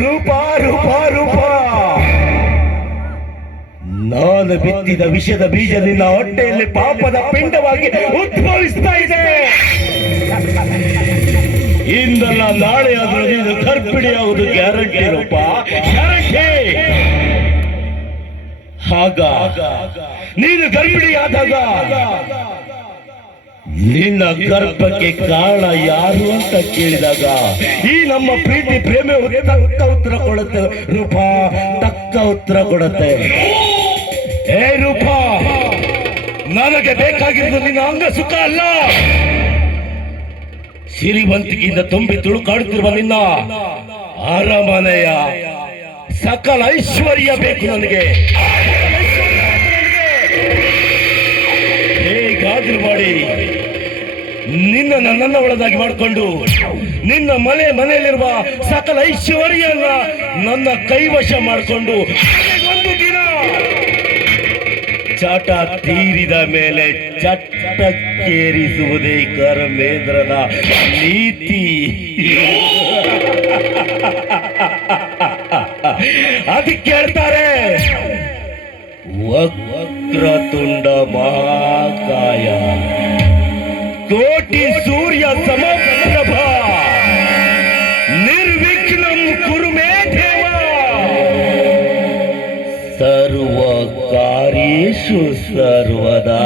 ರೂಪ ರೂಪ ರೂಪ. ನಾನು ಬಿತ್ತಿದ ವಿಷದ ಬೀಜದಿಂದ ಹೊಟ್ಟೆಯಲ್ಲಿ ಪಾಪದ ಪಿಂಡವಾಗಿ ಉದ್ಭವಿಸ್ತಾ ಇದೆ. ಇಂದಲ್ಲ ನಾಳೆ ಆದ್ರೂ ನೀನು ಯಾವುದು ಗ್ಯಾರಂಟಿ ರೂಪ, ಗ್ಯಾರಂಟಿ. ಆಗ ನೀನು ಗರ್ಭಿಣಿಯಾದಾಗ ನಿನ್ನ ಗರ್ಭಕ್ಕೆ ಕಾರಣ ಯಾರು ಅಂತ ಕೇಳಿದಾಗ, ಈ ನಮ್ಮ ಪ್ರೀತಿ ಪ್ರೇಮೆ ಉತ್ತ ಉತ್ತ ಉತ್ತರ ಕೊಡುತ್ತೆ. ರೂಪಾ, ತಕ್ಕ ಉತ್ತರ ಕೊಡುತ್ತೆ. ಏ ರೂಪಾ, ನನಗೆ ಬೇಕಾಗಿರೋದು ನಿನ್ನ ಅಂಗ ಸುಖ ಅಲ್ಲ. ಸಿರಿವಂತಿಕೆಯಿಂದ ತುಂಬಿ ತುಳುಕಾಡುತ್ತಿರುವ ನಿನ್ನ ಅರಮನೆಯ ಸಕಲ ಐಶ್ವರ್ಯ ಬೇಕು ನನಗೆ. ಹೇಗಾದ್ರೂ ಮಾಡಿ ನಿನ್ನ ನನ್ನ ಒಳದಾಗಿ ಮಾಡಿಕೊಂಡು ನಿನ್ನ ಮನೆ ಮನೆಯಲ್ಲಿರುವ ಸಕಲ ಐಶ್ವರ್ಯನ್ನ ನನ್ನ ಕೈವಶ ಮಾಡಿಕೊಂಡು ಒಂದು ದಿನ ಚಟ ತೀರಿದ ಮೇಲೆ ಚಟ್ಟಕ್ಕೇರಿಸುವುದೇ ಕರ್ಮೇಂದ್ರನ ನೀತಿ. ಅದಕ್ಕೆ ಹೇಳ್ತಾರೆ, ವಕ್ರತುಂಡ ಮಹಾಕಾಯ सर्व कार्येषु सर्वदा।